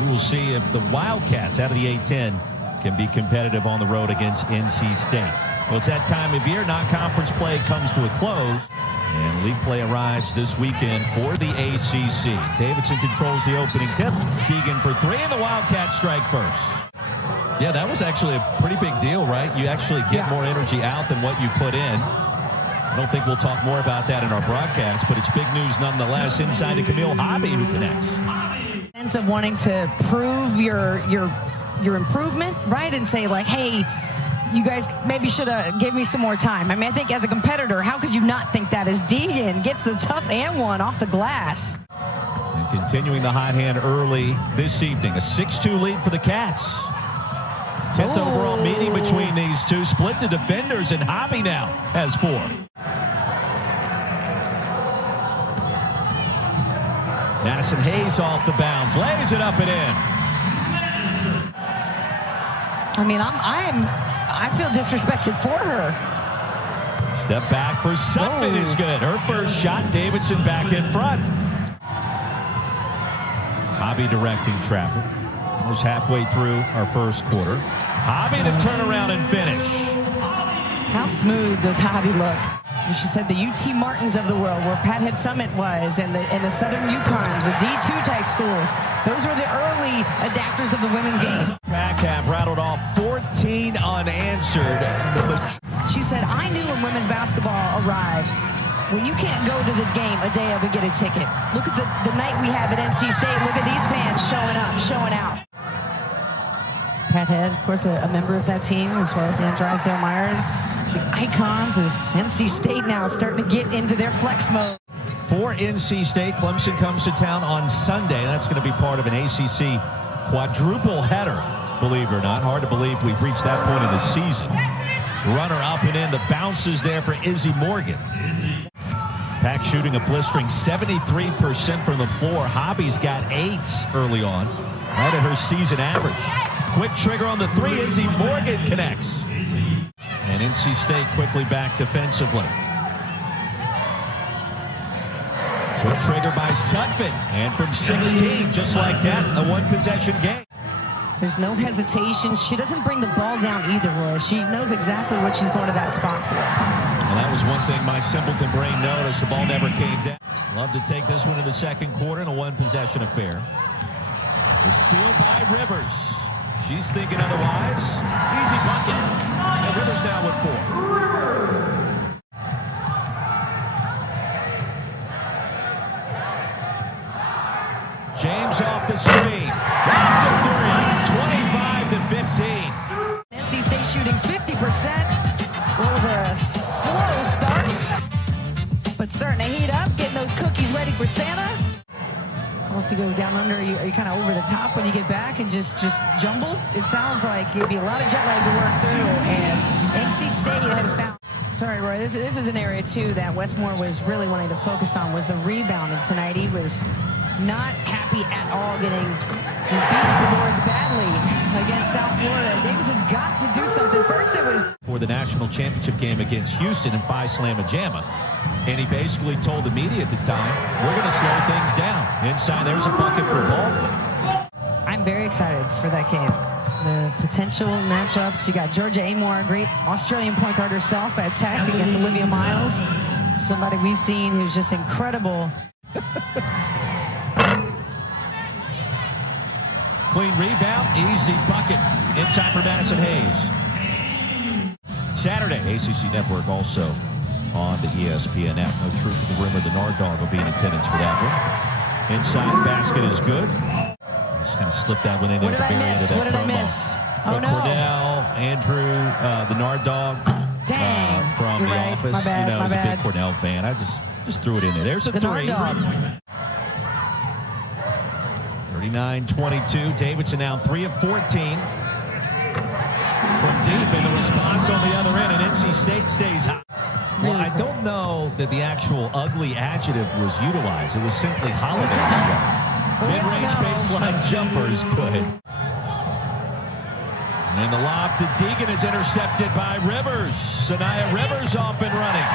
We will see if the Wildcats out of the A-10 can be competitive on the road against NC State. Well, it's that time of year. Non-conference play comes to a close. And league play arrives this weekend for the ACC. Davidson controls the opening tip. Deegan for three, and the Wildcats strike first. Yeah, that was actually a pretty big deal, right? You actually get more energy out than what you put in. I don't think we'll talk more about that in our broadcast, but it's big news nonetheless. Inside to Camille Hobby, who connects. Sense of wanting to prove your improvement, right? And say, like, hey, you guys maybe should have gave me some more time. I mean, I think as a competitor, how could you not think that as Deegan gets the tough and one off the glass? And continuing the hot hand early this evening, a 6-2 lead for the Cats. 10th overall meeting between these two. Split the defenders, and Hobby now has 4. Madison Hayes off the bounce, lays it up and in. I mean, I feel disrespected for her. Step back for Sutphin is good. Her first shot, Davidson back in front. Hobby directing traffic. Almost halfway through our first quarter. Hobby to turn around and finish. How smooth does Hobby look? She said the UT Martins of the world, where Pathead Summit was, and the Southern Yukons, the D2 type schools. Those were the early adapters of the women's game. Back half rattled off 14 unanswered. She said, I knew when women's basketball arrived, when you can't go to the game a day of and get a ticket. Look at the night we have at NC State. Look at these fans showing up, showing out. Pathead, of course, a member of that team, as well as Ann Drysdale-Meyer. The icons is NC State now starting to get into their flex mode. For NC State, Clemson comes to town on Sunday. That's going to be part of an ACC quadruple header, believe it or not. Hard to believe we've reached that point in the season. Runner up and in. The bounces there for Izzy Morgan. Pack shooting a blistering 73% from the floor. Hobby's got 8 early on, right at her season average. Quick trigger on the 3. Izzy Morgan connects. And NC State quickly back defensively. Quick trigger by Sutphin. And from 16, just like that, a one-possession game. There's no hesitation. She doesn't bring the ball down either, Roy. She knows exactly what she's going to that spot for. Well, that was one thing my simpleton brain noticed. The ball never came down. Love to take this one in the second quarter in a one-possession affair. The steal by Rivers. She's thinking otherwise. Easy bucket. And Rivers down with 4. James off the screen. That's a 3. 25 to 15. NC State shooting 50%. What was a slow start, but starting to heat up, getting those cookies ready for Santa. Well, if you go down under, are you kind of over the top when you get back and just jumble? It sounds like it'd be a lot of jet lag to work through, and NC State has found. Sorry, Roy, this is an area, too, that Westmore was really wanting to focus on, was the rebound. And tonight he was not happy at all getting beat up the boards badly against South Florida. Davis has got to do something. First it was for the national championship game against Houston in Phi Slamma Jamma. And he basically told the media at the time, we're going to slow things down. Inside, there's a bucket for Baldwin. I'm very excited for that game. The potential matchups. You got Georgia Amore, a great Australian point guard herself at Tech against Olivia Miles. Somebody we've seen who's just incredible. Clean rebound, easy bucket. Inside for Madison Hayes. Saturday, ACC Network also on the ESPN app. No Truth to the Rumor. The Nard Dog will be in attendance for that one. Inside, basket is good. Just kind of slipped that one in there at the very end of that promo. What did I miss? Oh, no. Cornell, Andrew, the Nard Dog from The Office. My bad, he's a big Cornell fan. I just threw it in there. There's a 3. 39-22. Davidson now 3 of 14. From deep, and the response on the other end, and NC State stays hot. Well, I don't know that the actual ugly adjective was utilized. It was simply holiday stuff. Mid-range baseline jumper is good. And the lob to Deegan is intercepted by Rivers. Sanaya Rivers off and running.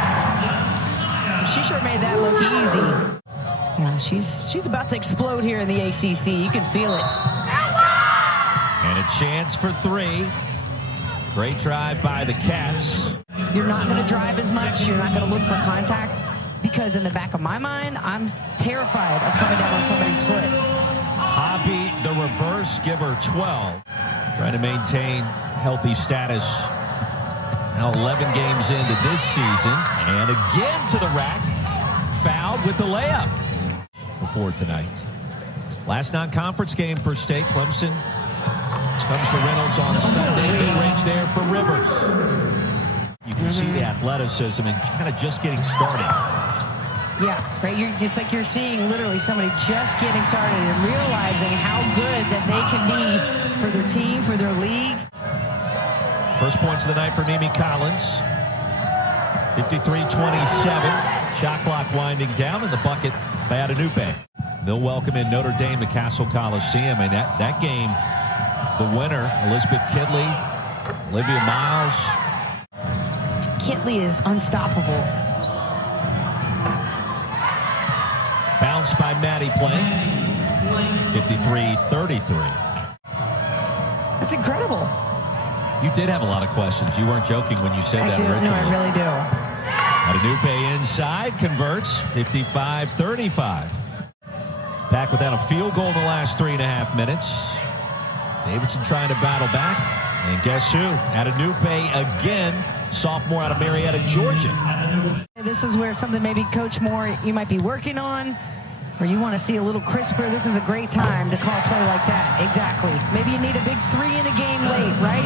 She sure made that look easy. Yeah, she's about to explode here in the ACC. You can feel it. a chance for three. Great drive by the Cats. You're not going to drive as much. You're not going to look for contact, because in the back of my mind, I'm terrified of coming down on somebody's foot. Hobby, the reverse, give her 12. Trying to maintain healthy status. Now 11 games into this season. And again to the rack. Fouled with the layup before tonight. Last non-conference game for State. Clemson comes to Reynolds on Sunday. Mid-range there for Rivers. You can see the athleticism and kind of just getting started. Yeah, right. It's like you're seeing literally somebody just getting started and realizing how good that they can be for their team, for their league. First points of the night for Mimi Collins. 53-27. Shot clock winding down, and the bucket by Adenupe. They'll welcome in Notre Dame to Castle Coliseum. And that game, the winner, Elizabeth Kitley, Olivia Miles. Kitley is unstoppable. Bounced by Maddie Plank. 53-33. That's incredible. You did have a lot of questions. You weren't joking when you said that originally. No, I really do. Adenupe inside, converts, 55-35. Pack without a field goal in the last 3.5 minutes. Davidson trying to battle back. And guess who? Adenupe again, sophomore out of Marietta, Georgia. This is where something maybe Coach Moore you might be working on, or you want to see a little crisper. This is a great time to call a play like that. Exactly. Maybe you need a big three in a game late, right?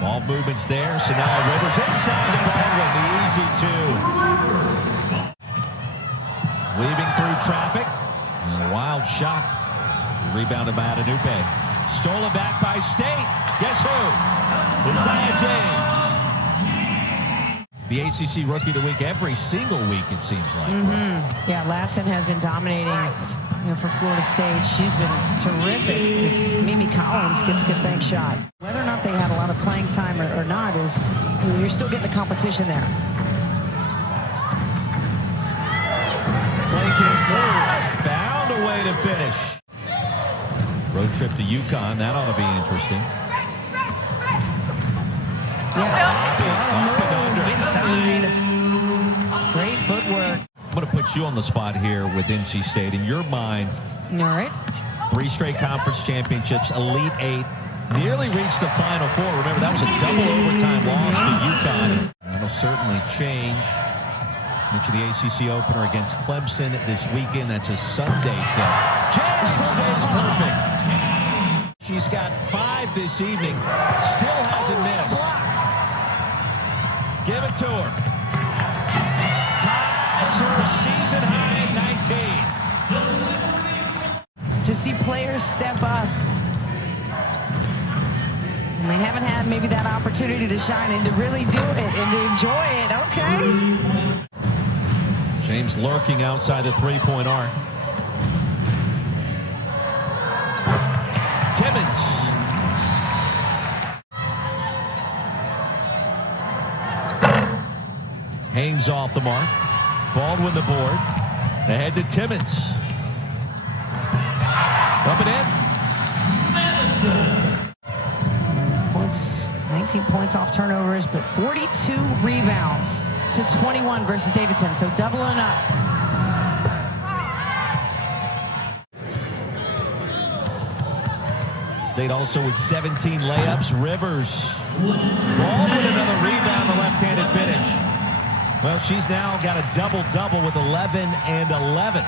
Ball movements there. So now Rivers inside to Baldwin, the easy two. Weaving through traffic. And a wild shot. Rebounded by Adenupe. Stolen back by State. Guess who? Aziaha James. The ACC Rookie of the Week every single week, it seems like. Yeah, Latson has been dominating for Florida State. She's been terrific. Mimi Collins gets a good bank shot. Whether or not they have a lot of playing time or not is, you're still getting the competition there. Blake inside. Found a way to finish. Road trip to UConn. That ought to be interesting. Inside. Great footwork. I'm going to put you on the spot here with NC State. In your mind, all right, 3 straight conference championships, Elite 8, nearly reached the Final Four. Remember, that was a double overtime loss to UConn. That'll certainly change. Mention the ACC opener against Clemson this weekend. That's a Sunday tip. James stays perfect. She's got 5 this evening. Still hasn't missed. Give it to her. Ties her season high at 19. To see players step up. And they haven't had maybe that opportunity to shine and to really do it and to enjoy it. Okay. James lurking outside the three-point arc. Timmons. Haynes off the mark. Baldwin the board. Ahead to Timmons. Up and in. Points, 19 points off turnovers, but 42 rebounds to 21 versus Davidson. So doubling up. State also with 17 layups. Rivers. Baldwin another rebound, the left-handed finish. Well, she's now got a double-double with 11 and 11.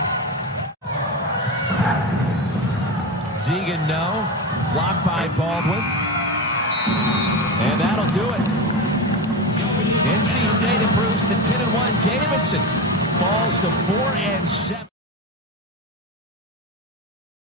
Deegan, no. Blocked by Baldwin. And that'll do it. NC State improves to 10-1. Davidson falls to 4-7.